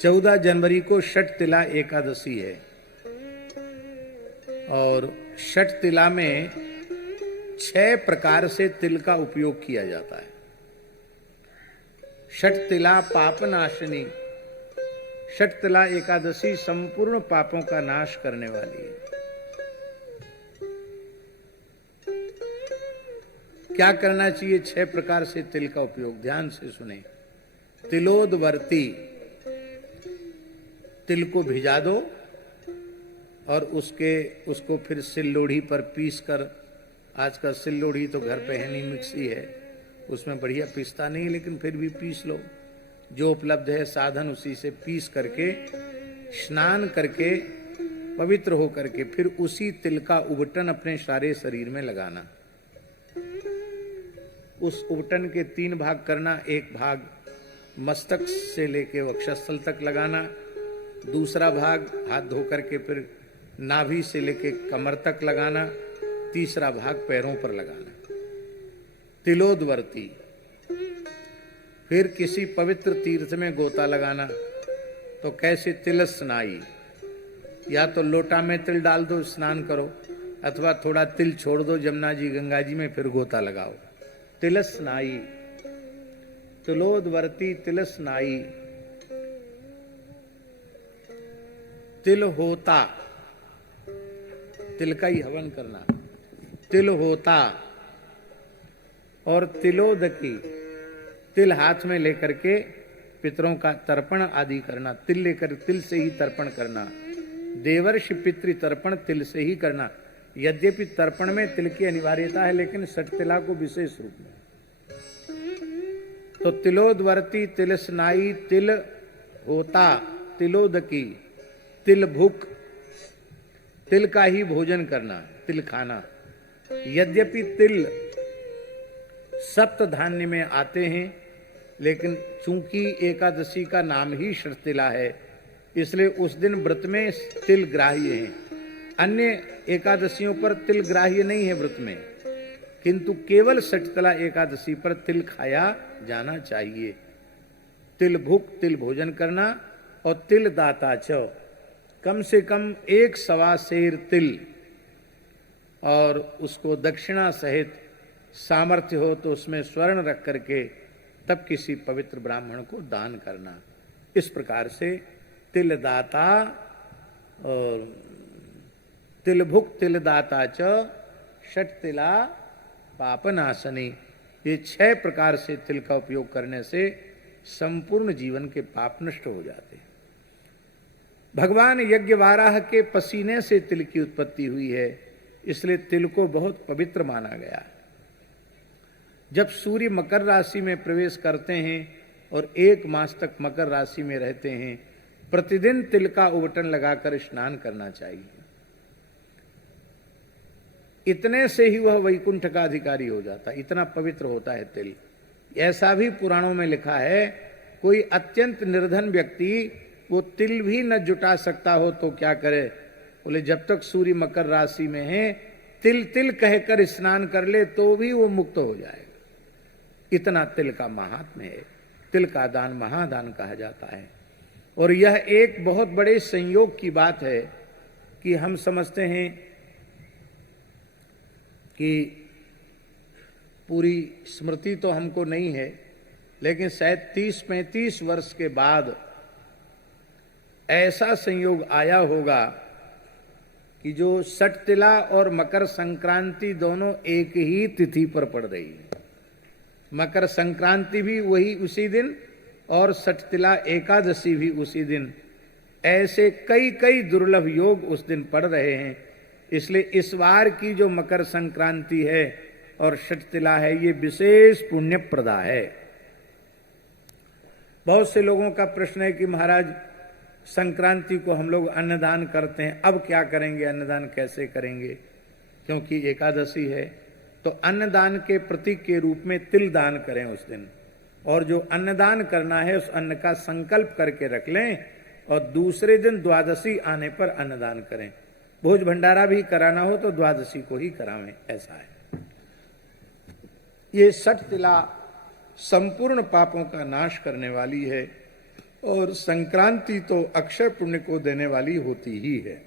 14 जनवरी को षठ तिला एकादशी है और षठ तिला में 6 प्रकार से तिल का उपयोग किया जाता है। षठ तिला पापनाशिनी, षठ तिला एकादशी संपूर्ण पापों का नाश करने वाली है। क्या करना चाहिए 6 प्रकार से तिल का उपयोग? ध्यान से सुने। तिलोदवर्ती, तिल को भिजा दो और उसको फिर सिल्लोढ़ी पर पीस कर, आजकल सिल्लोढ़ी तो घर पे है नहीं, मिक्सी है, उसमें बढ़िया पीसता नहीं, लेकिन फिर भी पीस लो, जो उपलब्ध है साधन उसी से पीस करके स्नान करके पवित्र हो करके फिर उसी तिल का उबटन अपने सारे शरीर में लगाना। उस उबटन के 3 भाग करना, एक भाग मस्तक से लेके वक्षस्थल तक लगाना, दूसरा भाग हाथ धो करके फिर नाभि से लेके कमर तक लगाना, तीसरा भाग पैरों पर लगाना। तिलोदवर्ती। फिर किसी पवित्र तीर्थ में गोता लगाना, तो कैसे? तिलस्नाई, या तो लोटा में तिल डाल दो, स्नान करो, अथवा थोड़ा तिल छोड़ दो जमुना जी गंगा जी में, फिर गोता लगाओ। तिलस्नाई, तिलोदवर्ती, तिलस्नाई। तिल होता, तिल का ही हवन करना, तिल होता। और तिलोदकी, तिल हाथ में लेकर के पितरों का तर्पण आदि करना, तिल लेकर तिल से ही तर्पण करना। देवर्षि पितृ तर्पण तिल से ही करना। यद्यपि तर्पण में तिल की अनिवार्यता है, लेकिन षठ तिला को विशेष रूप में। तो तिलोदवर्ती, तिलस्नाई, तिल होता, तिलोदकी, तिल भुक, तिल का ही भोजन करना, तिल खाना। यद्यपि तिल सप्त धान्य में आते हैं, लेकिन चूंकि एकादशी का नाम ही षठ तिला है, इसलिए उस दिन व्रत में तिल ग्राह्य है। अन्य एकादशियों पर तिल ग्राह्य नहीं है व्रत में, किंतु केवल षठ तिला एकादशी पर तिल खाया जाना चाहिए। तिल भुक, तिल भोजन करना। और तिल दाता च, कम से कम 1 सवा सेर तिल, और उसको दक्षिणा सहित सामर्थ्य हो तो उसमें स्वर्ण रख करके तब किसी पवित्र ब्राह्मण को दान करना। इस प्रकार से तिल दाता और तिल भुक, तिल दाता च, षठ तिला पापनाशनी, ये 6 प्रकार से तिल का उपयोग करने से संपूर्ण जीवन के पाप नष्ट हो जाते हैं। भगवान यज्ञवाराह के पसीने से तिल की उत्पत्ति हुई है, इसलिए तिल को बहुत पवित्र माना गया। जब सूर्य मकर राशि में प्रवेश करते हैं और 1 मास तक मकर राशि में रहते हैं, प्रतिदिन तिल का उबटन लगाकर स्नान करना चाहिए। इतने से ही वह वैकुंठ का अधिकारी हो जाता, इतना पवित्र होता है तिल। ऐसा भी पुराणों में लिखा है, कोई अत्यंत निर्धन व्यक्ति वो तिल भी न जुटा सकता हो तो क्या करे? बोले जब तक सूर्य मकर राशि में है, तिल तिल कहकर स्नान कर ले तो भी वो मुक्त हो जाएगा। इतना तिल का महात्म्य है। तिल का दान महादान कहा जाता है। और यह एक बहुत बड़े संयोग की बात है कि हम समझते हैं कि पूरी स्मृति तो हमको नहीं है, लेकिन शायद 30-35 वर्ष के बाद ऐसा संयोग आया होगा कि जो षठ तिला और मकर संक्रांति दोनों एक ही तिथि पर पड़ रही है। मकर संक्रांति भी वही उसी दिन और षठ तिला एकादशी भी उसी दिन। ऐसे कई कई दुर्लभ योग उस दिन पड़ रहे हैं। इसलिए इस बार की जो मकर संक्रांति है और षठ तिला है, ये विशेष पुण्यप्रदा है। बहुत से लोगों का प्रश्न है कि महाराज संक्रांति को हम लोग अन्नदान करते हैं, अब क्या करेंगे, अन्नदान कैसे करेंगे? क्योंकि एकादशी है, तो अन्नदान के प्रतीक के रूप में तिल दान करें उस दिन, और जो अन्नदान करना है उस अन्न का संकल्प करके रख लें, और दूसरे दिन द्वादशी आने पर अन्नदान करें। भोज भंडारा भी कराना हो तो द्वादशी को ही करावें, ऐसा है। ये षठ तिला संपूर्ण पापों का नाश करने वाली है। और संक्रांति तो अक्षय पुण्य को देने वाली होती ही है।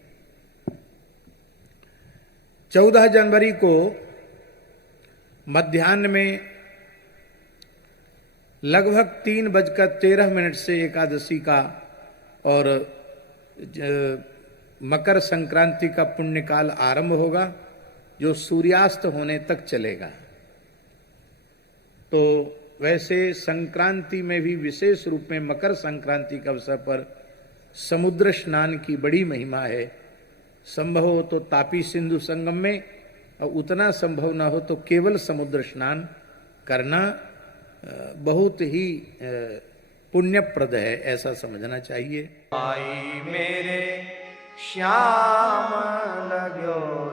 14 जनवरी को मध्याह्न में लगभग 3:13 से एकादशी का और मकर संक्रांति का पुण्यकाल आरंभ होगा, जो सूर्यास्त होने तक चलेगा। तो वैसे संक्रांति में भी विशेष रूप में मकर संक्रांति के अवसर पर समुद्र स्नान की बड़ी महिमा है। संभव हो तो तापी सिंधु संगम में, और उतना संभव ना हो तो केवल समुद्र स्नान करना बहुत ही पुण्यप्रद है, ऐसा समझना चाहिए। आई मेरे श्याम लगो